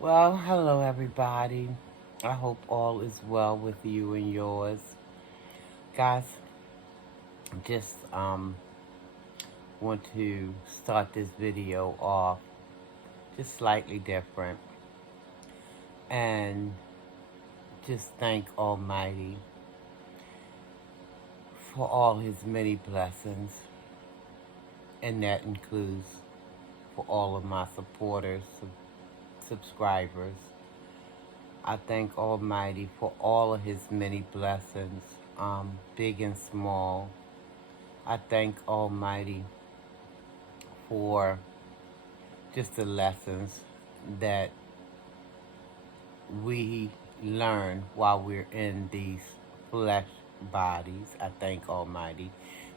Well, hello everybody. I hope all is well with you and yours. Guys, just want to start this video off just slightly different and just thank Almighty for all his many blessings, and that includes for all of my supporters, subscribers. I thank Almighty for all of his many blessings, big and small. I thank Almighty for just the lessons that we learn while we're in these flesh bodies. I thank Almighty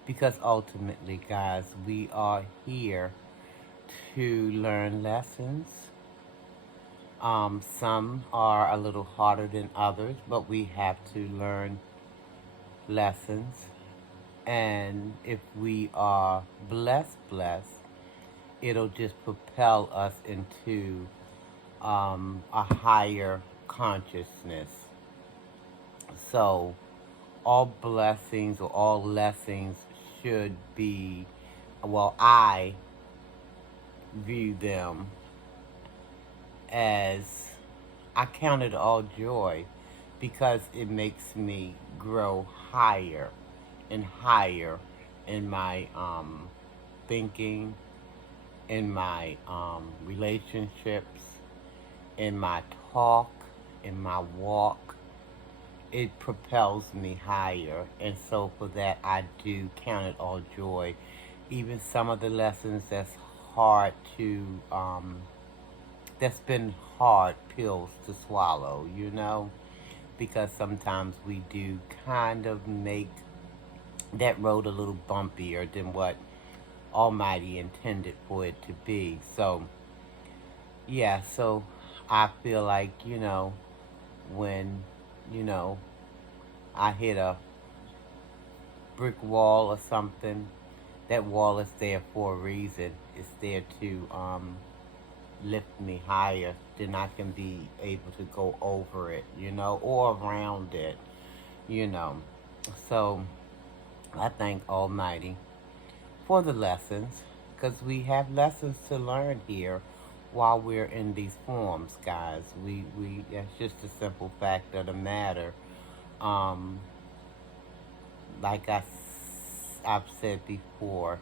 because ultimately, guys, we are here to learn lessons. Some are a little harder than others, but we have to learn lessons. And if we are blessed, it'll just propel us into a higher consciousness. So, all blessings or all lessons should be, well, I view them as I count it all joy because it makes me grow higher and higher in my thinking, in my relationships, in my talk, in my walk. It propels me higher, and so for that I do count it all joy. Even some of the lessons hard to that's been hard pills to swallow, because sometimes we do kind of make that road a little bumpier than what Almighty intended for it to be. So yeah, so I feel like, when, you know, I hit a brick wall or something, that wall is there for a reason. It's there to lift me higher. Then I can be able to go over it, or around it, you know. So I thank Almighty for the lessons because we have lessons to learn here while we're in these forms, guys. We That's just a simple fact of the matter. Um, like I've said before,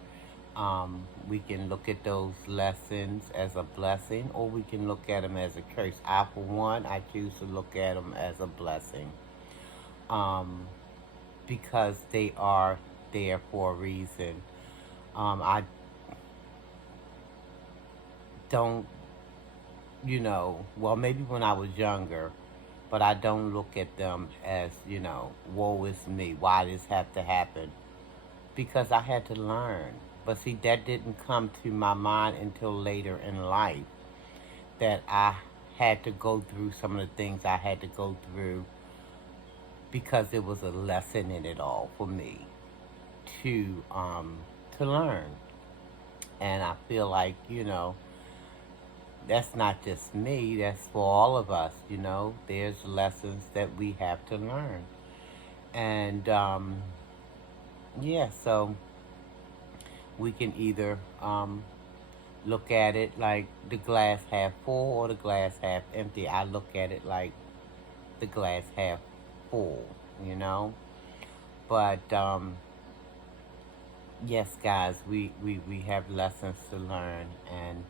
we can look at those lessons as a blessing or we can look at them as a curse. For one, I choose to look at them as a blessing um, because they are there for a reason. I don't, well, maybe when I was younger, but I don't look at them as, woe is me, why this have to happen? Because I had to learn. But see, that didn't come to my mind until later in life that I had to go through some of the things I had to go through because it was a lesson in it all for me to to learn. And I feel like, that's not just me, that's for all of us, There's lessons that we have to learn. And yeah, so we can either look at it like the glass half full or the glass half empty. I look at it like the glass half full, you know. But yes, guys, we have lessons to learn, and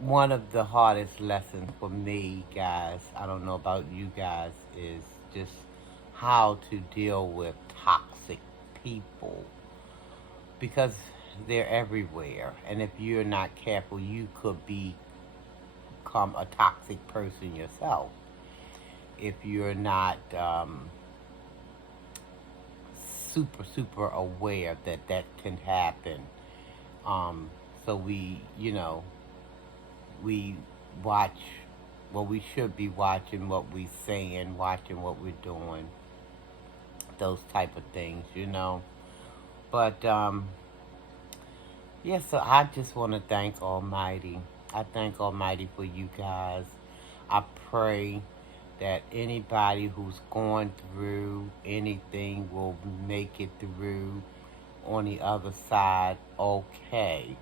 one of the hardest lessons for me, guys, I don't know about you guys, is just how to deal with toxic people because they're everywhere. And if you're not careful, you could become a toxic person yourself if you're not super aware that that can happen. So we watch, well, we should be watching what we saying, watching what we're doing, those type of things. But yeah, so I just want to thank Almighty. I thank Almighty for you guys. I pray that anybody who's going through anything will make it through on the other side okay.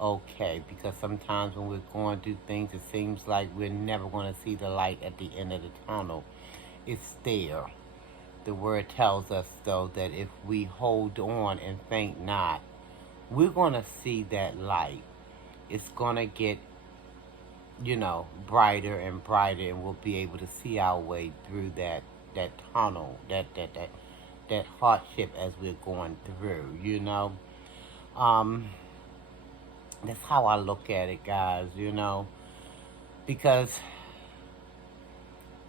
Okay, because sometimes when we're going through things, it seems like we're never going to see the light at the end of the tunnel. It's there. The word tells us, though, that if we hold on and faint not, we're going to see that light. It's going to get, brighter and brighter, and we'll be able to see our way through that tunnel, that hardship as we're going through. Um, that's how I look at it, guys, because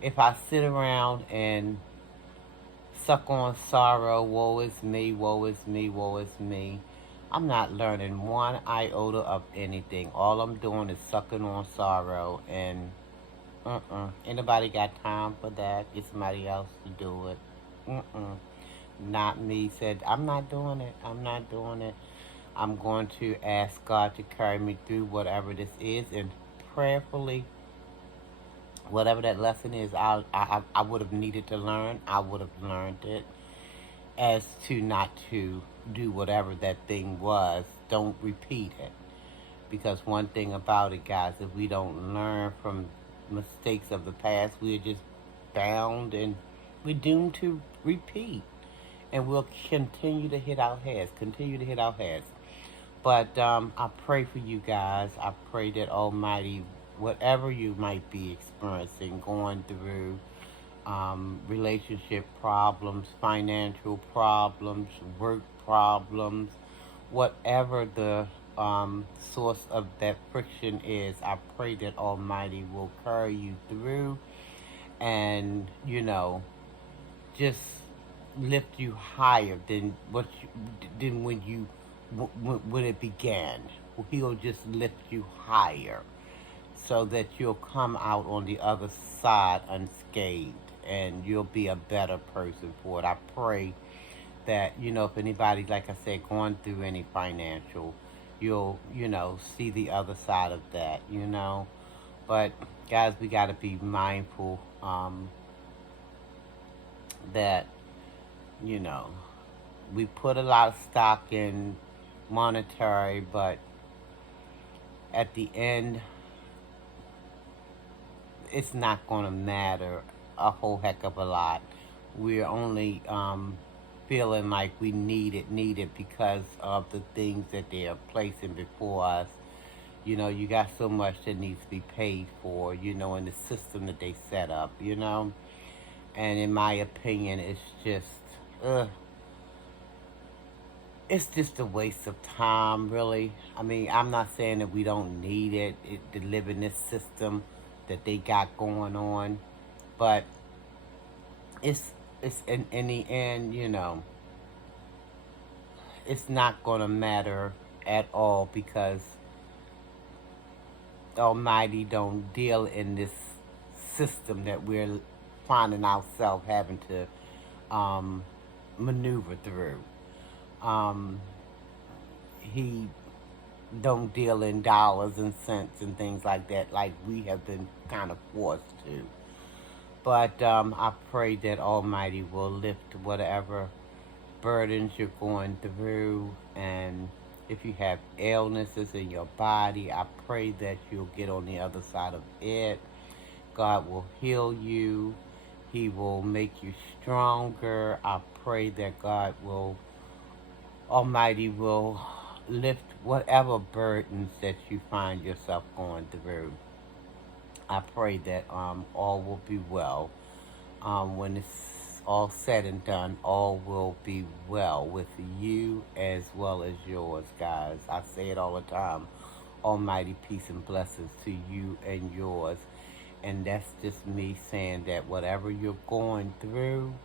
if I sit around and suck on sorrow, woe is me, woe is me, woe is me, I'm not learning one iota of anything. All I'm doing is sucking on sorrow, and anybody got time for that? Get somebody else to do it. Not me. Said, I'm not doing it. I'm not doing it. I'm going to ask God to carry me through whatever this is, and prayerfully, whatever that lesson is, I would have needed to learn. I would have learned it, as to not to do whatever that thing was. Don't repeat it. Because one thing about it, guys, if we don't learn from mistakes of the past, we're just bound and we're doomed to repeat. And we'll continue to hit our heads, continue to hit our heads. But I pray for you guys. I pray that Almighty, whatever you might be experiencing, going through, relationship problems, financial problems, work problems, whatever the source of that friction is, I pray that Almighty will carry you through, and just lift you higher than than when when it began. He'll just lift you higher, so that you'll come out on the other side unscathed, and you'll be a better person for it. I pray that, if anybody, like I said, going through any financial, you'll, see the other side of that. But, guys, we got to be mindful that, you know, we put a lot of stock in monetary, but at the end, it's not going to matter a whole heck of a lot. We're only feeling like we need it because of the things that they are placing before us. You got so much that needs to be paid for, in the system that they set up. And in my opinion, it's just a waste of time, really. I mean, I'm not saying that we don't need it to live in this system that they got going on, but it's in the end, it's not gonna matter at all, because Almighty don't deal in this system that we're finding ourselves having to maneuver through. Um, he don't deal in dollars and cents and things like that, like we have been kind of forced to. But I pray that Almighty will lift whatever burdens you're going through, and if you have illnesses in your body, I pray that you'll get on the other side of it. God will heal you. He will make you stronger. I pray that Almighty will lift whatever burdens that you find yourself going through. I pray that all will be well. When it's all said and done, all will be well with you as well as yours, guys. I say it all the time. Almighty peace and blessings to you and yours. And that's just me saying that whatever you're going through,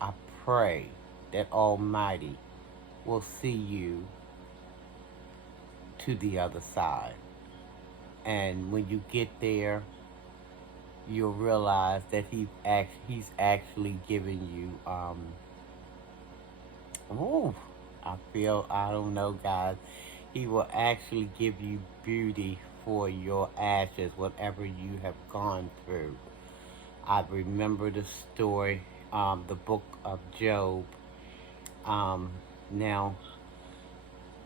I pray that Almighty will see you to the other side. And when you get there, you'll realize that he's actually giving you ooh, I don't know, guys. He will actually give you beauty for your ashes, whatever you have gone through. I remember the story, the book of Job. Um, Now,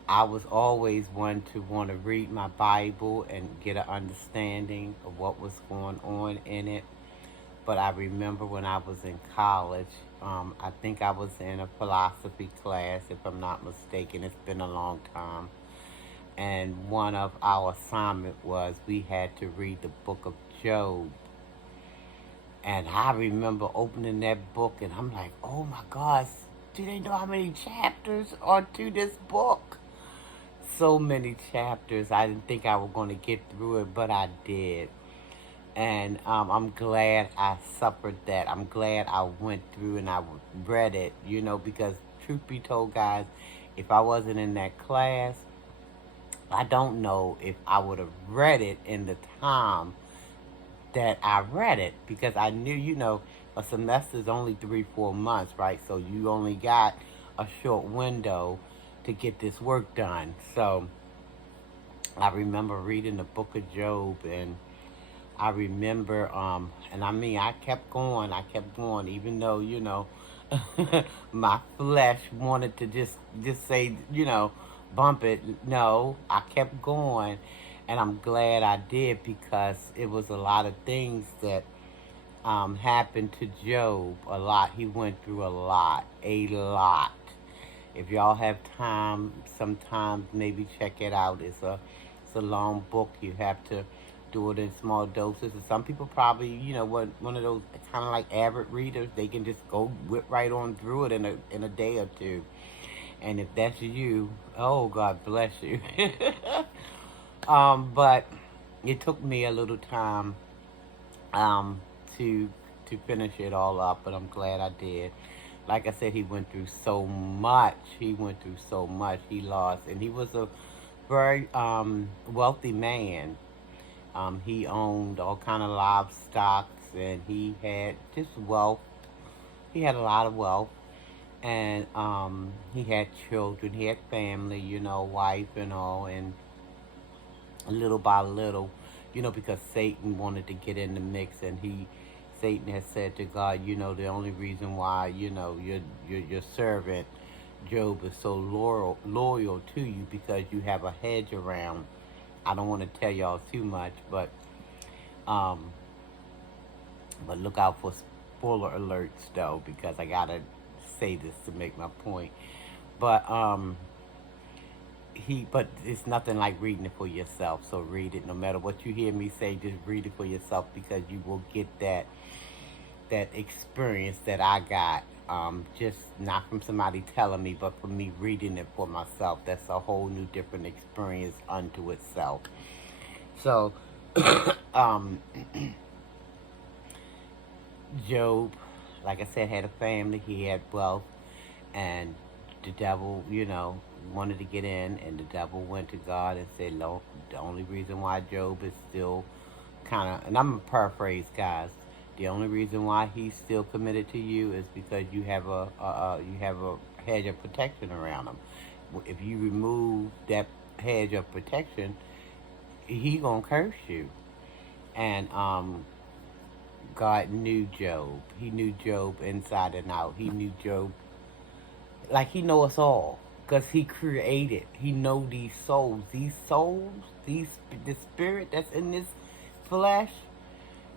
I was always one to want to read my Bible and get an understanding of what was going on in it. But I remember when I was in college, I think I was in a philosophy class, if I'm not mistaken. It's been a long time. And one of our assignment was we had to read the book of Job. And I remember opening that book and I'm like, oh my gosh, do they know how many chapters are to this book? So many chapters. I didn't think I was going to get through it, but I did. And I'm glad I suffered that. I'm glad I went through and I read it, because truth be told, guys, if I wasn't in that class, I don't know if I would have read it in the time that I read it, because I knew, a semester is only 3, 4 months, right? So you only got a short window to get this work done. So I remember reading the book of Job, and I remember, and I mean, I kept going, even though, my flesh wanted to just say, bump it. No, I kept going, and I'm glad I did, because it was a lot of things that happened to Job. A lot. He went through a lot. A lot. If y'all have time, sometimes maybe check it out. It's a long book. You have to do it in small doses. And some people probably, one of those kind of like avid readers. They can just go whip right on through it in a day or two. And if that's you, oh, God bless you. But it took me a little time to finish it all up, but I'm glad I did. Like I said, he went through so much. He went through so much. He lost, and he was a very wealthy man. He owned all kind of livestock, and he had just wealth. He had a lot of wealth, and he had children. He had family, wife and all, and little by little, because Satan wanted to get in the mix, and Satan has said to God, the only reason why, your servant Job is so loyal to you, because you have a hedge around. I don't want to tell y'all too much, um, but look out for spoiler alerts though, because I gotta say this to make my point. But but it's nothing like reading it for yourself. So read it. No matter what you hear me say, just read it for yourself, because you will get that experience that I got. Just not from somebody telling me, but from me reading it for myself. That's a whole new different experience unto itself. So, um, Job, like I said, had a family. He had wealth, and the devil, wanted to get in, and the devil went to God and said, "No, the only reason why Job is still kind of," and I'm gonna paraphrase, guys. The only reason why he's still committed to you is because you have a hedge of protection around him. If you remove that hedge of protection, he gonna curse you. And God knew Job. He knew Job inside and out. He knew Job like he know us all, because he created. He know these souls. The spirit that's in this flesh.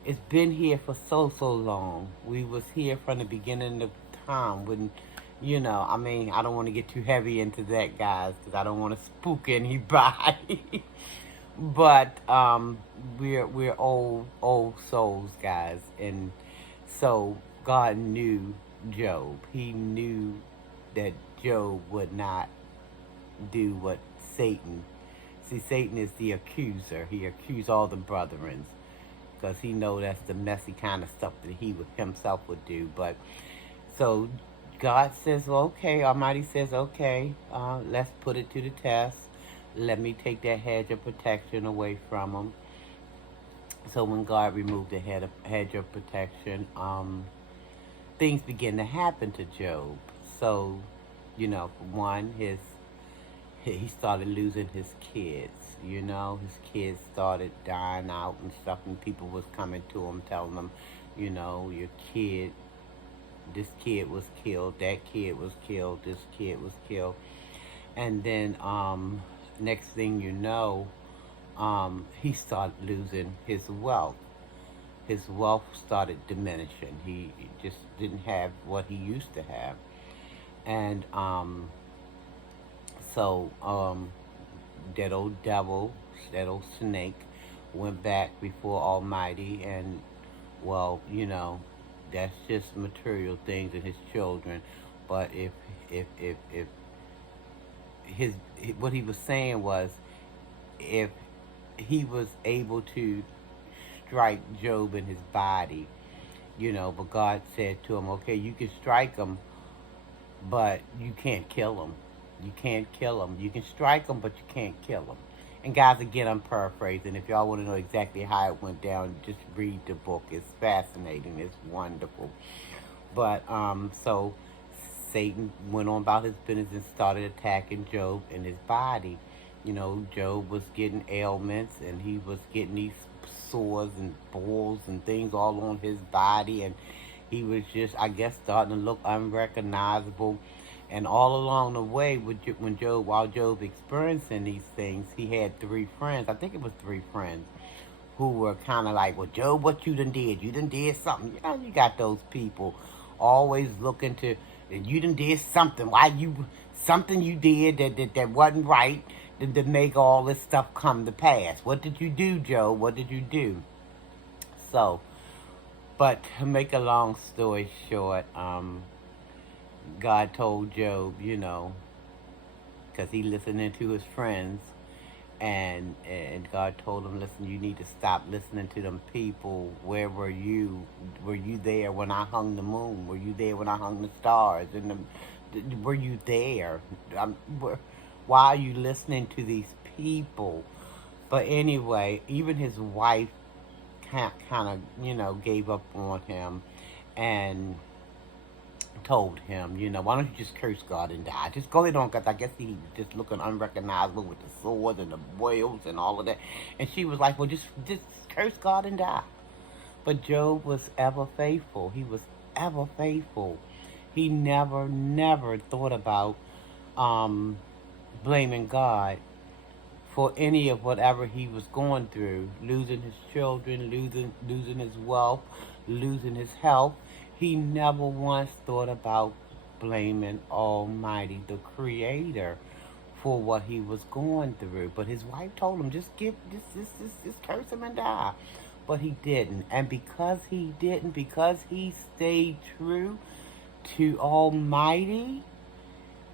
It's been here for so long. We was here from the beginning of time when, I don't want to get too heavy into that, guys, because I don't want to spook anybody. But we're old souls, guys, and so God knew Job. He knew that Job would not do what Satan. See, Satan is the accuser. He accused all the brethren, because he know that's the messy kind of stuff that he himself would do. But so God says, well, okay, Almighty says, okay, let's put it to the test. Let me take that hedge of protection away from him. So when God removed the hedge of protection, things began to happen to Job. So, for one, he started losing his kids. His kids started dying out and stuff, and people was coming to him telling him, your kid, this kid was killed, that kid was killed, this kid was killed. And then next thing you know, he started losing his wealth. His wealth started diminishing. He just didn't have what he used to have. And so that old devil, that old snake, went back before Almighty, and well, that's just material things and his children. But if his what he was saying was, if he was able to strike Job in his body, but God said to him, okay, you can strike him, but you can't kill him. You can't kill him. You can strike him, but you can't kill him. And guys, again, I'm paraphrasing. If y'all want to know exactly how it went down, just read the book. It's fascinating. It's wonderful. But so Satan went on about his business and started attacking Job in his body. Job was getting ailments, and he was getting these sores and boils and things all on his body, and he was just, I guess, starting to look unrecognizable. And all along the way, while Job experiencing these things, he had three friends. I think it was three friends who were kind of like, "Well, Job, what you done did? You done did something." You got those people always looking to, you done did something. Why you something you did that wasn't right to make all this stuff come to pass? What did you do, Job? What did you do? So, but to make a long story short, God told Job, because he listening to his friends, and God told him, listen, you need to stop listening to them people. Where were you? Were you there when I hung the moon? Were you there when I hung the stars? Were you there? Why are you listening to these people? But anyway, even his wife kind of, gave up on him and told him, why don't you just curse God and die? Just go ahead on, because I guess he was just looking unrecognizable with the swords and the boils and all of that. And she was like, well, just curse God and die. But Job was ever faithful. He was ever faithful. He never thought about blaming God for any of whatever he was going through, losing his children, losing his wealth, losing his health. He never once thought about blaming Almighty, the Creator, for what he was going through. But his wife told him, just curse him and die. But he didn't. And because he didn't, because he stayed true to Almighty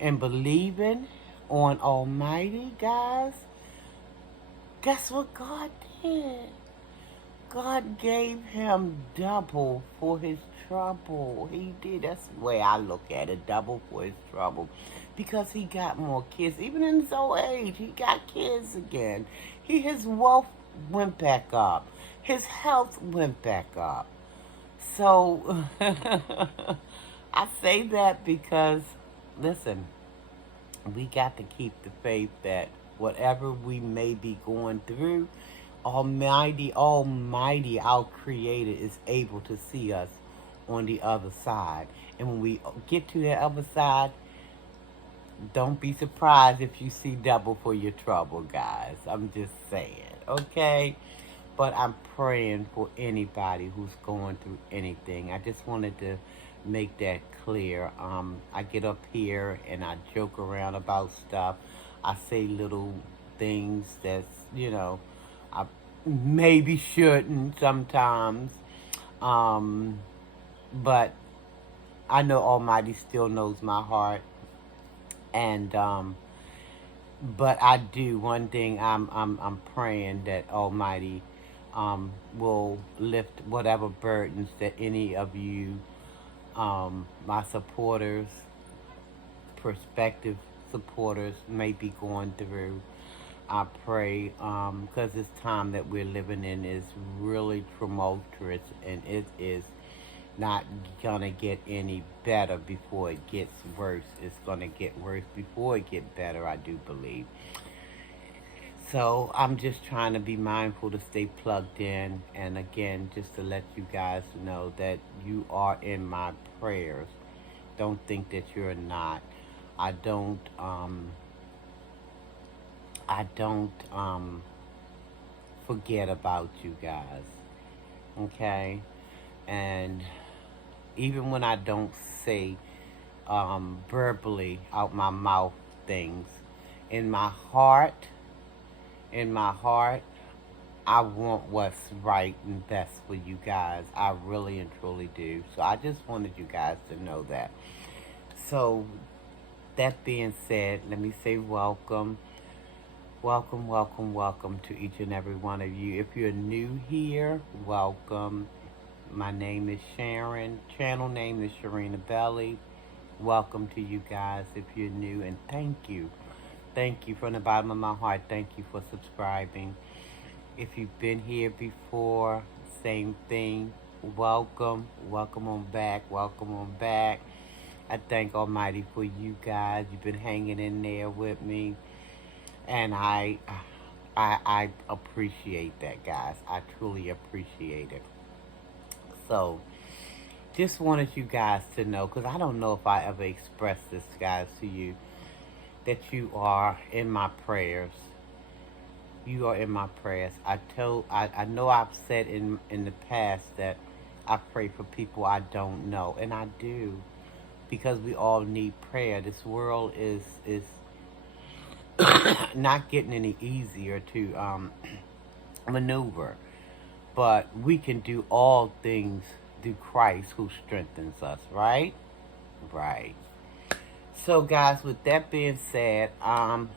and believing on Almighty, guys, guess what God did? God gave him double for his trouble. He did. That's the way I look at it, double for his trouble. Because he got more kids. Even in his old age, he got kids again. His wealth went back up. His health went back up. So, I say that because, listen, we got to keep the faith that whatever we may be going through, Almighty, our Creator is able to see us on the other side. And when we get to the other side, don't be surprised if you see double for your trouble, guys. I'm just saying, okay? But I'm praying for anybody who's going through anything. I just wanted to make that clear. I get up here and I joke around about stuff. I say little things that's, I maybe shouldn't sometimes. But I know Almighty still knows my heart. And but I do one thing. I'm praying that Almighty will lift whatever burdens that any of you, my supporters, prospective supporters, may be going through. I pray, because this time that we're living in is really tumultuous, and it is not gonna get any better before it gets worse. It's gonna get worse before it get better, I do believe. So I'm just trying to be mindful to stay plugged in. And again, just to let you guys know that you are in my prayers. Don't think that you're not. I don't I don't forget about you guys. Okay? And even when I don't say verbally out my mouth things, in my heart, in my heart, I want what's right and best for you guys. I really and truly do. So I just wanted you guys to know that. So that being said, let me say welcome. Welcome, welcome, welcome to each and every one of you. If you're new here, welcome. My name is Sharon. Channel name is Sharinabelli. Welcome to you guys if you're new, and thank you. Thank you from the bottom of my heart. Thank you for subscribing. If you've been here before, same thing. Welcome. Welcome on back. Welcome on back. I thank Almighty for you guys. You've been hanging in there with me. And I appreciate that, guys. I truly appreciate it. So, just wanted you guys to know, because I don't know if I ever expressed this, guys, to you, that you are in my prayers. You are in my prayers. I know I've said in the past that I pray for people I don't know, and I do, because we all need prayer. This world is not getting any easier to maneuver, but we can do all things through Christ who strengthens us, right? Right. So, guys, with that being said,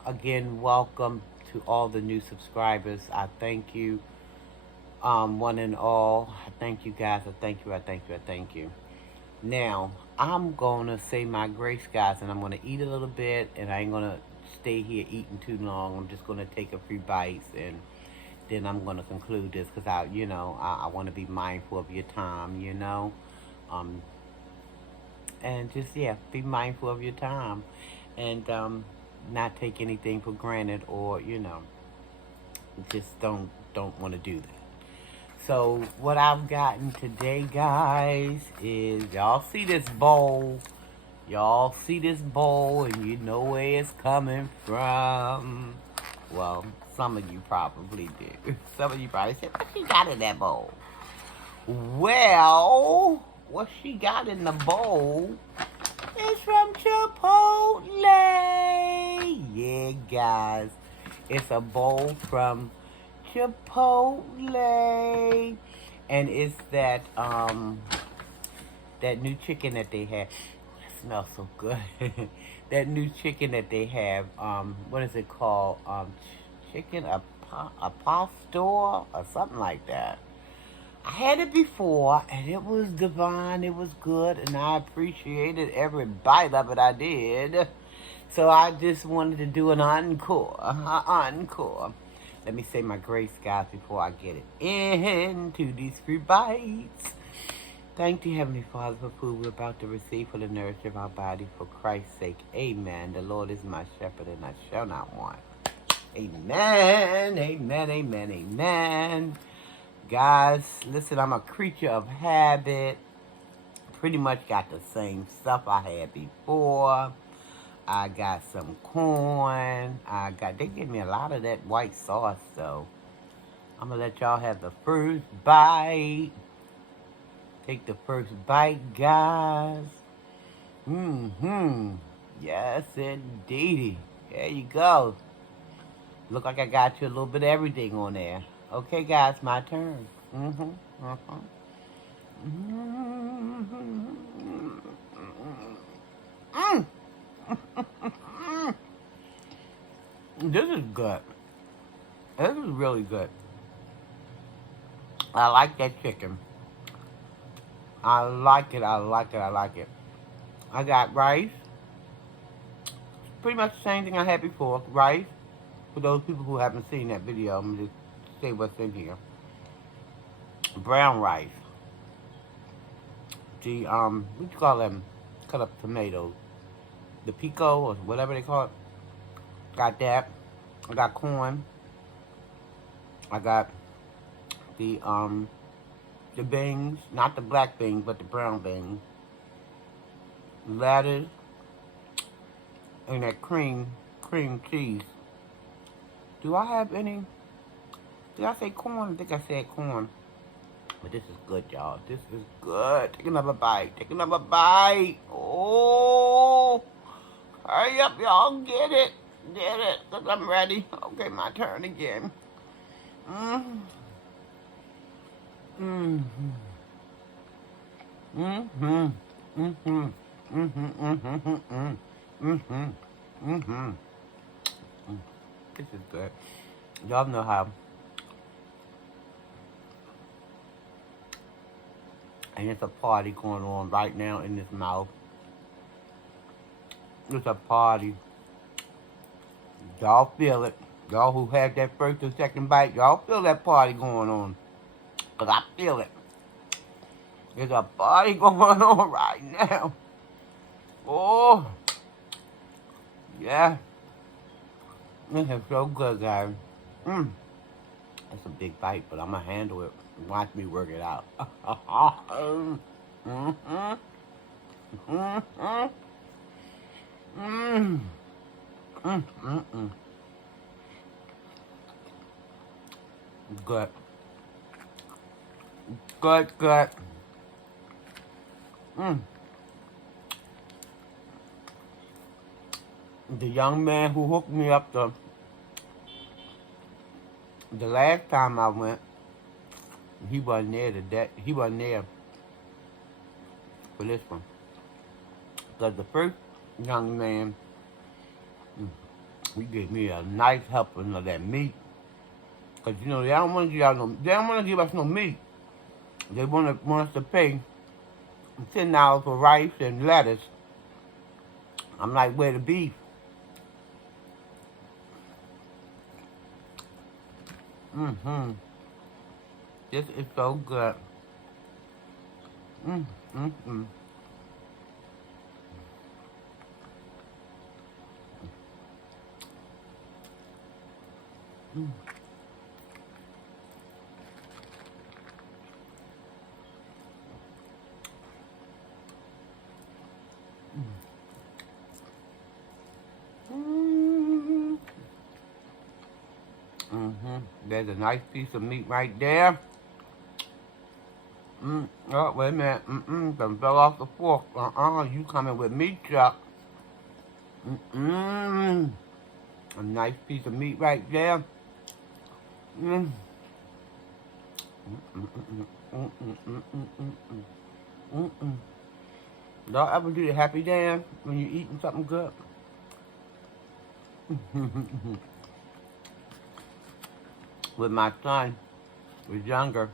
again, welcome to all the new subscribers. I thank you, one and all. I thank you, guys. I thank you. I thank you. I thank you. Now, I'm gonna say my grace, guys, and I'm gonna eat a little bit, and I ain't gonna stay here eating too long. I'm just gonna take a few bites, and then I'm gonna conclude this because I want to be mindful of your time, um, and just yeah, be mindful of your time, and not take anything for granted, or just don't want to do that. So what I've gotten today, guys, is y'all see this bowl. Y'all see this bowl, and you know where it's coming from. Well, some of you probably do. Some of you probably said, what she got in that bowl? Well, what she got in the bowl is from Chipotle. Yeah, guys. It's a bowl from Chipotle. And it's that new chicken that they have. It smells so good. That new chicken that they have, what is it called? Chicken a pastor or something like that. I had it before, and it was divine. It was good, and I appreciated every bite of it I did. So I just wanted to do an encore. Encore. Let me say my grace, guys, before I get it into these few bites. Thank you, Heavenly Father, for food we're about to receive for the nourishment of our body. For Christ's sake, amen. The Lord is my shepherd, and I shall not want. Amen, amen, amen, amen. Guys, listen, I'm a creature of habit. Pretty much got the same stuff I had before. I got some corn. They give me a lot of that white sauce, though. I'm gonna let y'all have the first bite. Take the first bite, guys. Yes, indeedy. There you go. Look like I got you a little bit of everything on there. Okay, guys, my turn. This is good. This is really good. I like that chicken. I like it. I like it. I like it. I got rice. Pretty much the same thing I had before. Rice. For those people who haven't seen that video, I'm going to just say what's in here. Brown rice. The, what you call them? Cut up tomatoes. The pico, or whatever they call it. Got that. I got corn. I got the beans, not the black beans, but the brown beans, lettuce, and that cream cheese. Do I have any? Did I say corn? I think I said corn. But this is good, y'all. This is good. Take another bite. Take another bite. Oh, hurry up, y'all. Get it. Get it. Because I'm ready. Okay, my turn again. Mm-hmm. Mm-hmm. Mm-hmm. Mm-hmm. Mm-hmm. Mm-hmm. Mm-hmm. Mm-hmm. This is good. Y'all know how. And it's a party going on right now in this mouth. It's a party. Y'all feel it. Y'all who had that first and second bite, y'all feel that party going on. Because I feel it. There's a party going on right now. Oh, yeah. This is so good, guys. Mmm. That's a big bite, but I'm going to handle it. Watch me work it out. Mm-hmm. Mm-hmm. Mm. Mm. Good. Good, good. Mm. The young man who hooked me up the last time I went, he wasn't there today. He wasn't there for this one. Because the first young man, he gave me a nice helping of that meat. Because, you know, they don't want to give us no meat. They want us to pay $10 for rice and lettuce. I'm like, where the beef? Mm-hmm. This is so good. Mm, mm, mm. Mm. Mm. Mm-hmm. There's a nice piece of meat right there. Oh, wait a minute. Done fell off the fork. You coming with me, Chuck. A nice piece of meat right there. Mm. Y'all ever do the happy dance when you're eating something good? When my son was younger,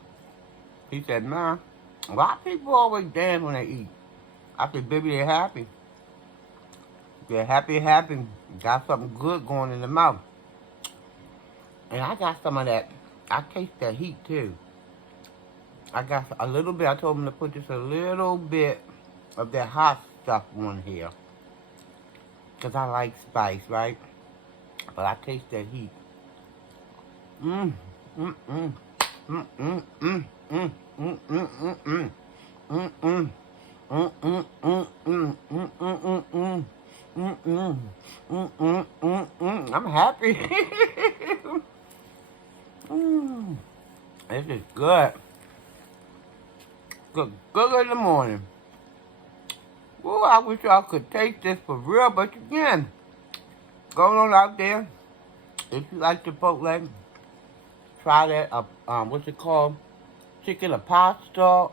he said, "Man, why people always dance when they eat?" I said, "Baby, they're happy. They're happy, happy. Got something good going in the mouth." And I got some of that. I taste that heat too. I got a little bit. I told him to put just a little bit of that hot stuff on here. Because I like spice, right? But I taste that heat. Mmm. Mm, mm. Mm, mm, mm, mm, mm, mm, mm, mm. Mm, mm. Mm, mm, mm, mm, mm, mm, mm, mm. Mm, mm. Mm, mm, mm, mm. I'm happy. mm. This is good. Good, good in the morning. Ooh, I wish y'all could taste this for real, but you can. Go on out there. If you like Chipotle, try that. What's it called? Chicken a pasta, or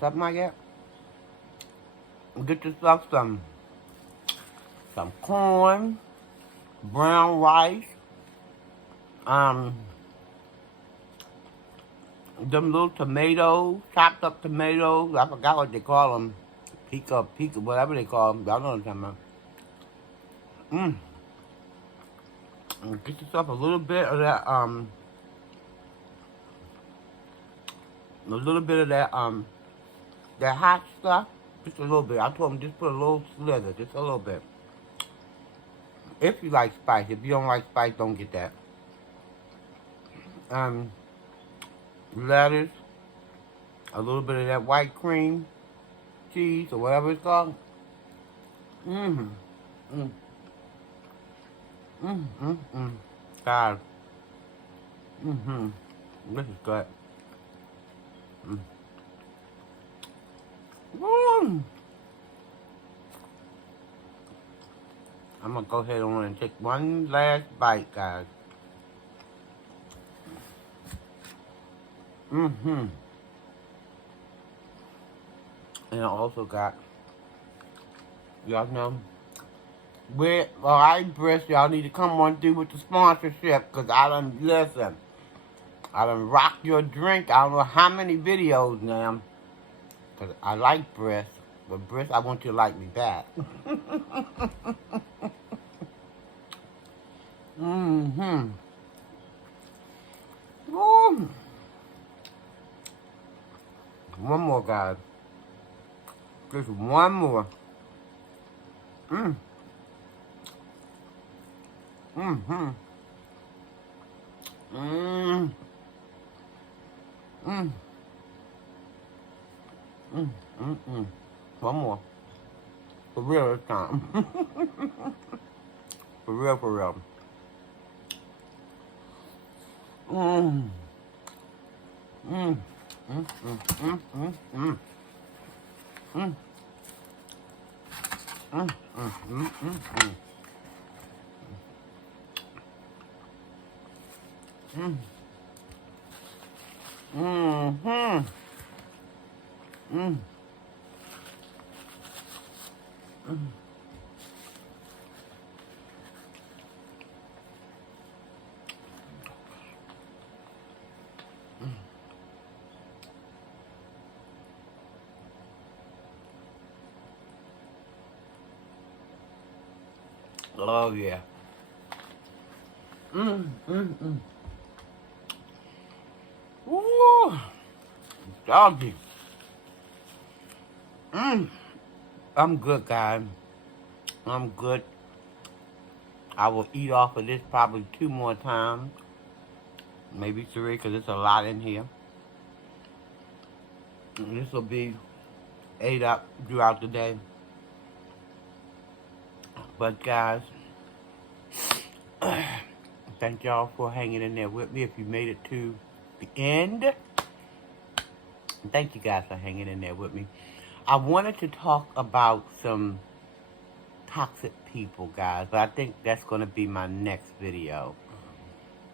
something like that. Get yourself some corn, brown rice, um, them little tomatoes, chopped up tomatoes. I forgot what they call them. Pica, whatever they call them. Y'all know what I'm talking about. Mmm. Get yourself a little bit of that, that hot stuff. Just a little bit. I told them just put a little slither, just a little bit. If you like spice. If you don't like spice, don't get that. lettuce, a little bit of that white cream cheese or whatever it's called. Mmm. Mm. Mm. Mm. Mm. God. Mm-hmm. This is good. Mm. Mm. I'm gonna go ahead on and take one last bite, guys. Mm-hmm. And I also got, y'all know, with, well, I impressed y'all need to come on through with the sponsorship, because I done, listen, I done rock your drink. I don't know how many videos now, because I like Briss, but Briss, I want you to like me back. Mm-hmm. Ooh. One more, guys. Just one more. Mm. Mm-hmm. Mm. Mm. Mm. Mm. Mm. One more. For real this time. For real, for real. Mm. Mm. Mm. Mm. Mm. Mm. Mm. Mm. Mm. Mm. Mm. Mm. Mm. Mm. Mm. Mm. Oh yeah. Mm. Mm. Mm. Ooh. Doggy. Mm. I'm good, guys. I'm good. I will eat off of this probably 2 more times. Maybe 3, because it's a lot in here. And this will be ate up throughout the day. But guys, thank y'all for hanging in there with me. If you made it to the end, thank you guys for hanging in there with me. I wanted to talk about some toxic people, guys, but I think that's going to be my next video.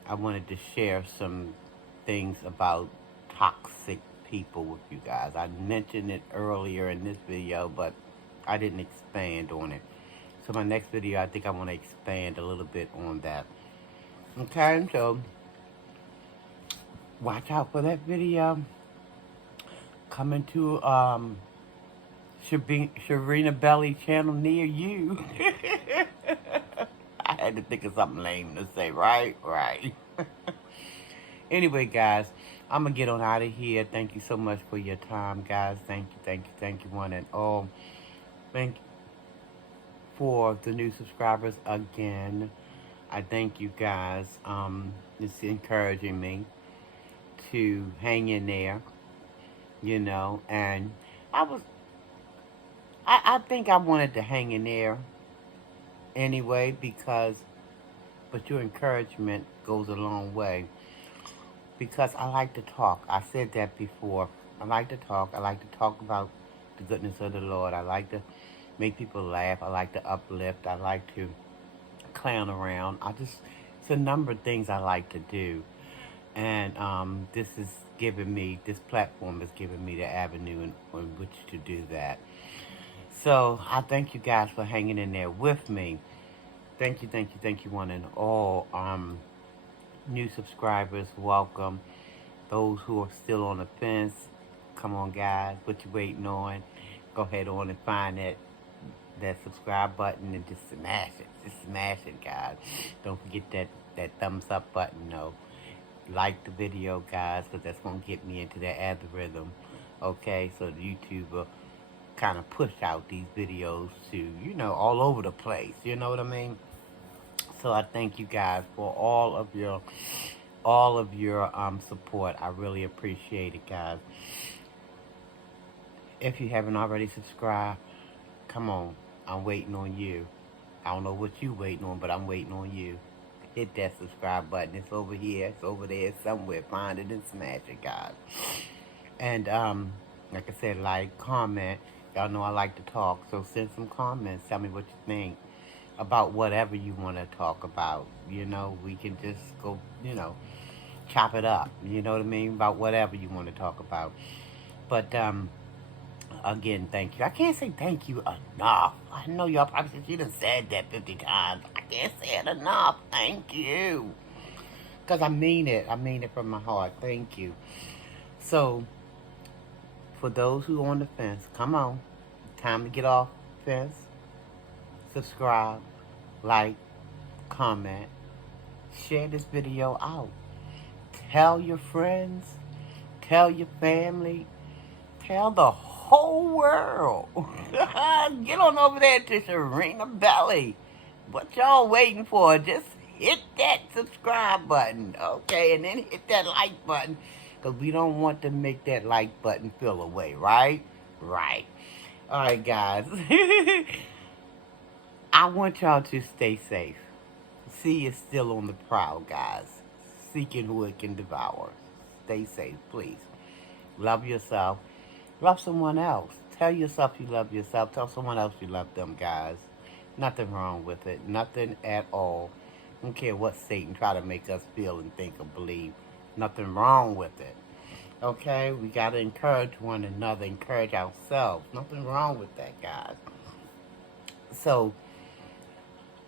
I wanted to share some things about toxic people with you guys. I mentioned it earlier in this video, but I didn't expand on it. So my next video, I think I want to expand a little bit on that. Okay, so watch out for that video. Coming to Sharinabelli channel near you. I had to think of something lame to say, right? Right. Anyway, guys, I'm going to get on out of here. Thank you so much for your time, guys. Thank you, thank you, thank you, one and all. Thank you for the new subscribers again. I thank you guys. It's encouraging me to hang in there, you know, and I think I wanted to hang in there anyway but your encouragement goes a long way because I like to talk. I said that before. I like to talk. I like to talk about the goodness of the Lord. I like to make people laugh. I like to uplift. I like to clown around. It's a number of things I like to do. And this platform is giving me the avenue on which to do that. So I thank you guys for hanging in there with me. Thank you, thank you, thank you, one and all. New subscribers, welcome. Those who are still on the fence, come on, guys. What you waiting on? Go ahead on and find that subscribe button and just smash it. Just smash it, guys. Don't forget that thumbs up button, though. Like the video, guys, because that's going to get me into the algorithm. Okay, so the YouTube will kind of push out these videos to, all over the place. You know what I mean? So I thank you guys for all of your all of your support. I really appreciate it, guys. If you haven't already subscribed, come on. I'm waiting on you. I don't know what you waiting on, but I'm waiting on you. Hit that subscribe button. It's over here. It's over there somewhere. Find it and smash it, guys. And like I said, like, comment. Y'all know I like to talk, so send some comments. Tell me what you think about whatever you want to talk about. We can just go, chop it up. You know what I mean? About whatever you want to talk about. But again, thank you. I can't say thank you enough. I know y'all probably said you done said that 50 times. I can't say it enough. Thank you. Because I mean it. I mean it from my heart. Thank you. So, for those who are on the fence, come on. Time to get off the fence. Subscribe, like, comment, share this video out. Tell your friends, tell your family, tell the whole world. Get on over there to Sharinabelli. What y'all waiting for? Just hit that subscribe button, okay? And then hit that like button, because we don't want to make that like button feel away, right? Right. All right, guys. I want y'all to stay safe. Sea is still on the prowl, guys, seeking who it can devour. Stay safe, please. Love yourself. Love someone else. Tell yourself you love yourself. Tell someone else you love them, guys. Nothing wrong with it. Nothing at all. I don't care what Satan try to make us feel and think or believe. Nothing wrong with it. Okay? We got to encourage one another. Encourage ourselves. Nothing wrong with that, guys. So,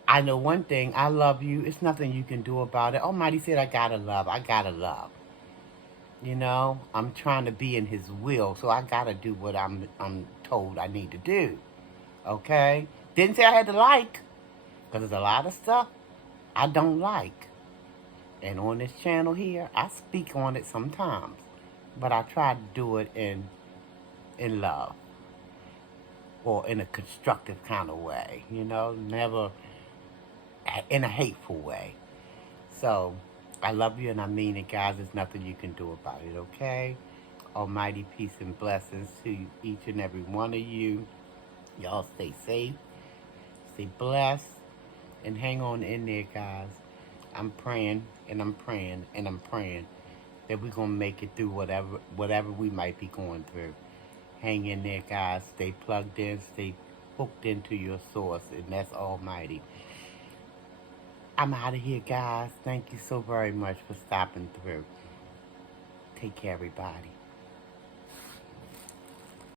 I know one thing. I love you. It's nothing you can do about it. Almighty said, I gotta love. I gotta love. I'm trying to be in His will, so I gotta do what I'm told I need to do. Okay? Didn't say I had to like, because there's a lot of stuff I don't like. And on this channel here, I speak on it sometimes, but I try to do it in love or in a constructive kind of way. Never in a hateful way. So, I love you and I mean it, guys. There's nothing you can do about it, okay? Almighty peace and blessings to each and every one of you. Y'all stay safe, stay blessed, and hang on in there, guys. I'm praying and I'm praying and I'm praying that we're going to make it through whatever we might be going through. Hang in there, guys. Stay plugged in, stay hooked into your source, and that's Almighty. I'm out of here, guys. Thank you so very much for stopping through. Take care, everybody.